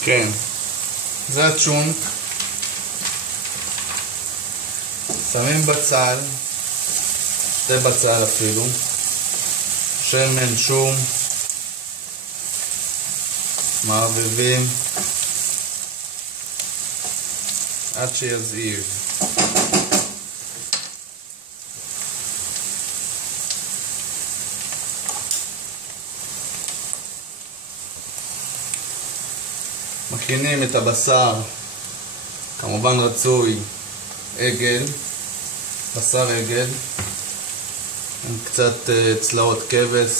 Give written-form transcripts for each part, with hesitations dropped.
כן, זה הצ'ונט. שמים בצל, שתי בצל אפילו, שמן, שום, מערבבים עד שיזעיב. מכינים את הבשר, כמובן רצוי עגל, בשר עגל, עם קצת צלעות כבש,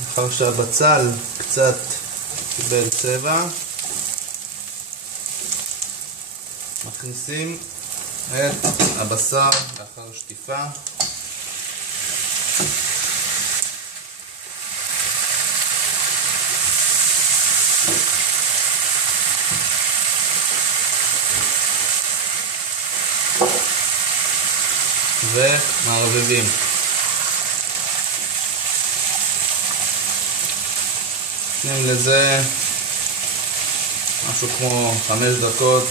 לאחר שהבצל קצת קיבל צבע, מכניסים את הבשר לאחר שטיפה. ומערבבים. נותנים לזה משהו כמו 5 דקות,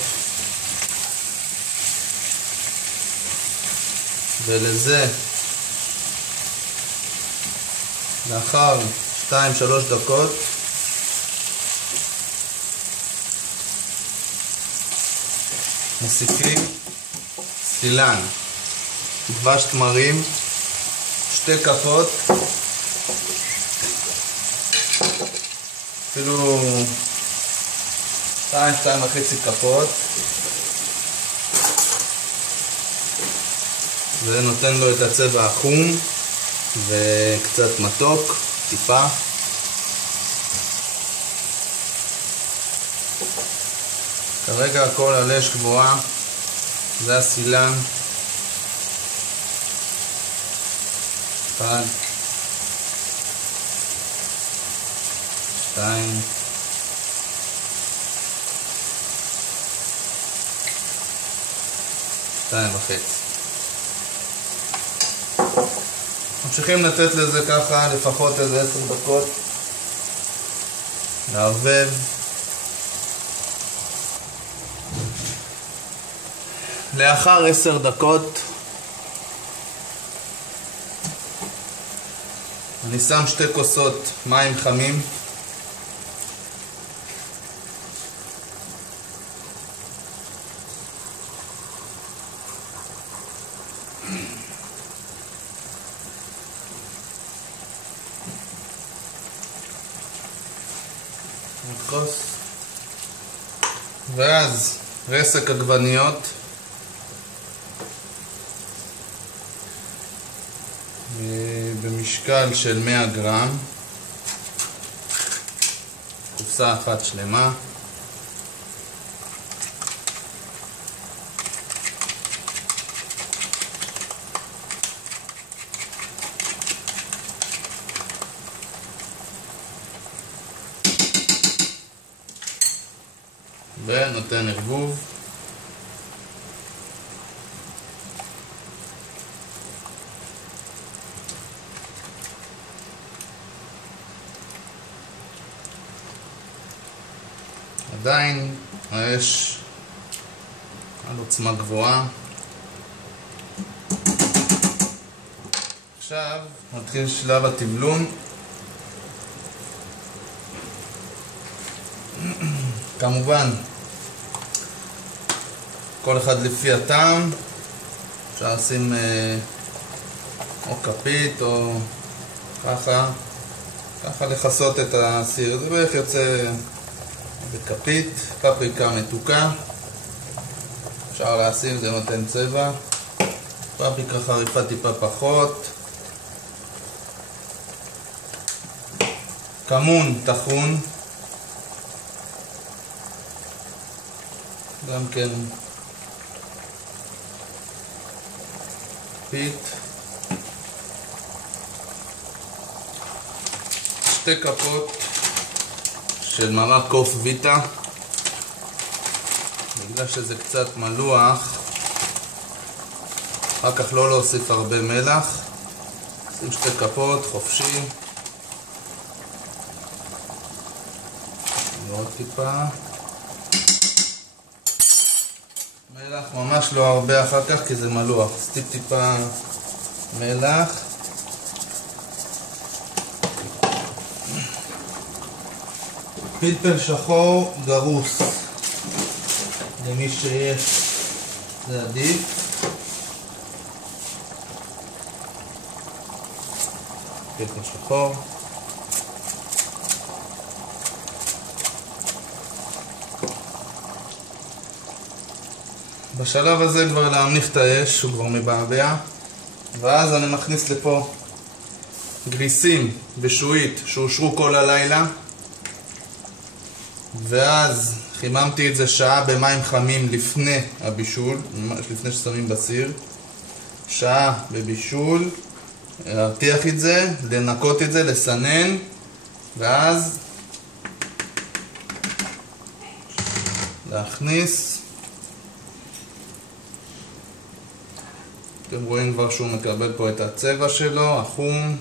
ולזה לאחר 2-3 דקות מוסיפים סילן, דבש תמרים, 2 כפות, אפילו 2-2.5 כפות. זה נותן לו את הצבע החום וקצת מתוק, טיפה. כרגע הכל על אש גבוהה, זה הסילן. 1, 2, 2.5. ממשיכים לתת לזה ככה לפחות איזה 10 דקות, לערבב. לאחר 10 דקות אני שם 2 כוסות מים חמים, ואז רסק עגבניות, במשקל של 100 גרם, קופסה אחת שלמה. ונותן ערבוב. עדיין האש על עוצמה גבוהה. עכשיו מתחיל שלב התבלון. כמובן כל אחד לפי הטעם, אפשר לשים או כפית או ככה לכסות את הסיר. זה בערך יוצא בכפית. פפריקה מתוקה אפשר לשים, זה נותן צבע. פפריקה חריפה טיפה פחות. כמון טחון גם כן, פית, 2 כפות של מרק קוף ויטה. בגלל שזה קצת מלוח, אחר כך לא להוסיף הרבה מלח. שים 2 כפות, חופשי. עוד טיפה. מלח, ממש לא הרבה אחר כך כי זה מלוח. אז טיפה מלח. פלפל שחור גרוס. למי שיש, זה עדיף. פלפל שחור. בשלב הזה כבר להמניח את האש, הוא כבר מבעבע. ואז אני מכניס לפה גריסים בשועית שאושרו כל הלילה. ואז חיממתי את זה שעה במים חמים לפני הבישול, לפני ששמים בסיר. שעה בבישול, להרתיח את זה, לנקות את זה, לסנן, ואז להכניס. אתם רואים כבר שהוא מקבל פה את הצבע שלו, החום.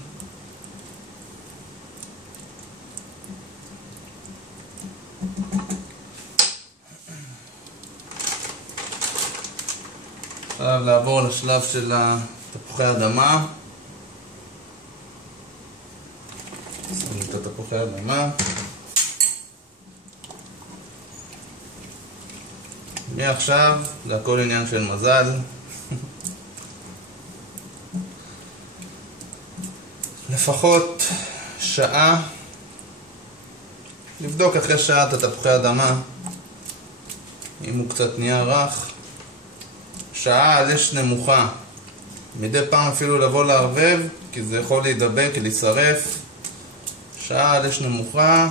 עכשיו לעבור לשלב של תפוחי אדמה. שמים את התפוחי אדמה. מעכשיו זה הכל עניין של מזל. לפחות שעה. לבדוק אחרי שעה את התפוחי אדמה, אם הוא קצת נהיה רך. שעה על אש נמוכה. מדי פעם אפילו לבוא לערבב, כי זה יכול להידבק, להישרף. שעה על אש נמוכה.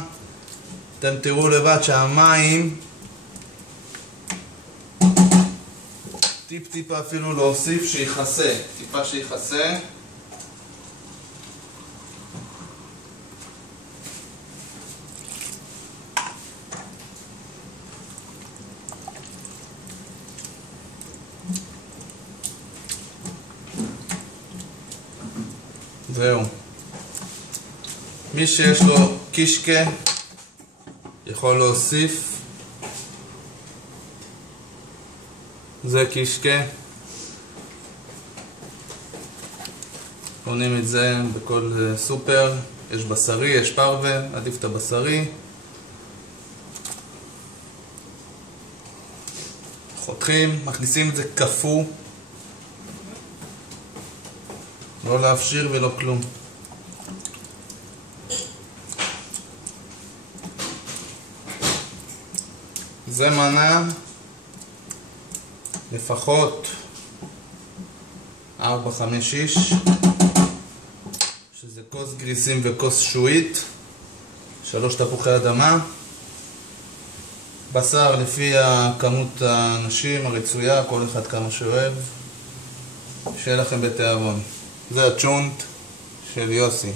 אתם תראו לבד שהמים, טיפה אפילו להוסיף שיחסה. טיפה שיחסה. זהו. מי שיש לו קישקה יכול להוסיף. זה קישקה. קונים את זה בכל סופר. יש בשרי, יש פרווה, עדיף את הבשרי. חותכים, מכניסים את זה קפוא. לא להפשיר ולא כלום. זה מנה לפחות 4-5 איש, שזה כוס גריסים וכוס שועית, 3 תפוחי אדמה, בשר לפי כמות האנשים הרצויה, כל אחד כמה שאוהב. שיהיה לכם בתיאבון. זה הצ'ונט של יוסי.